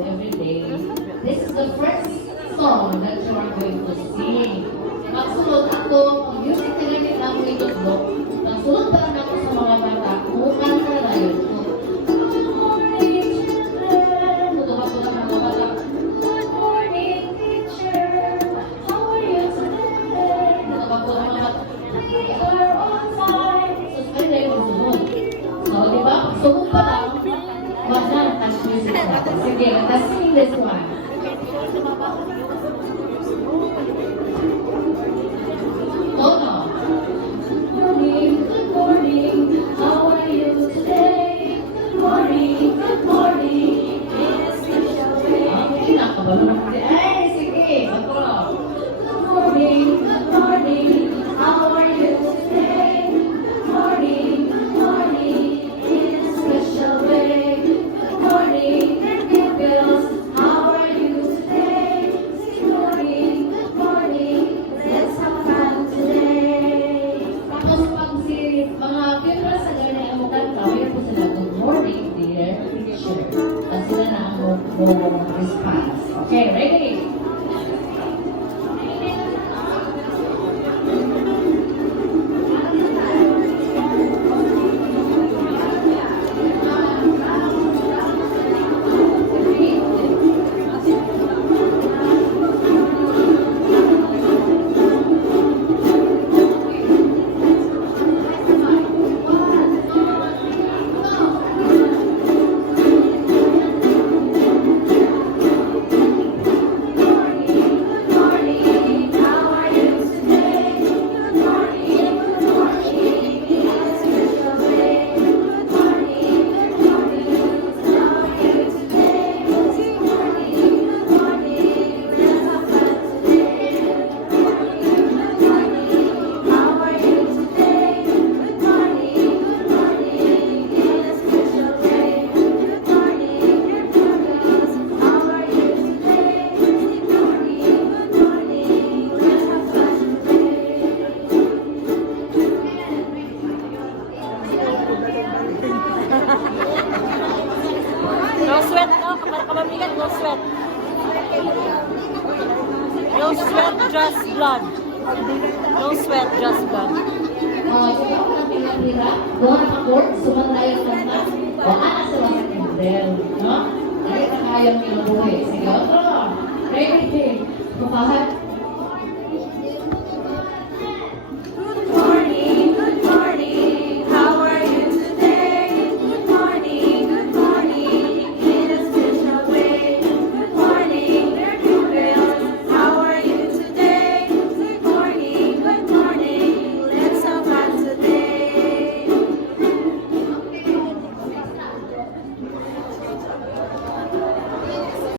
Tagalog every day, this is the first song that you are going to sing. Magsulod ako, ang music tinamit na ako itudlok. Magsulod pa rin ako sa mga bata, kumukan sa layon ko. Good morning, children! Tutubak ko sa mga bata. Good morning, teacher! How are you today? Tutubak ko sa mga bata. We are on time! So, kaya na yung sunod. So, di ba? Sunod pa lang. Wag na, touch music na. Sige, let's sing this one. Oh no. Good morning, how are you today? Good morning, it's special day. Okay, nakabalo na kasi. Ay, sige, ako. Good morning, how are you today? Good morning, it's special day. Good morning, girls, how are you today? Good morning, let's have fun today. Tapos pag si mga funeral sa gana ang mukhang tawin po sila, good morning, dear teacher. At sila na ang response. Okay, ready? No sweat, no? Kapag-kapamigat, no sweat. No sweat, just blood. No sweat, just blood. Sige ako na pinapira, doon ang court, sumantayan ka na, baka na sila sa kindel, no? Dahil na kayang kinubuhi. Sige, otro. Ready? Kupahat.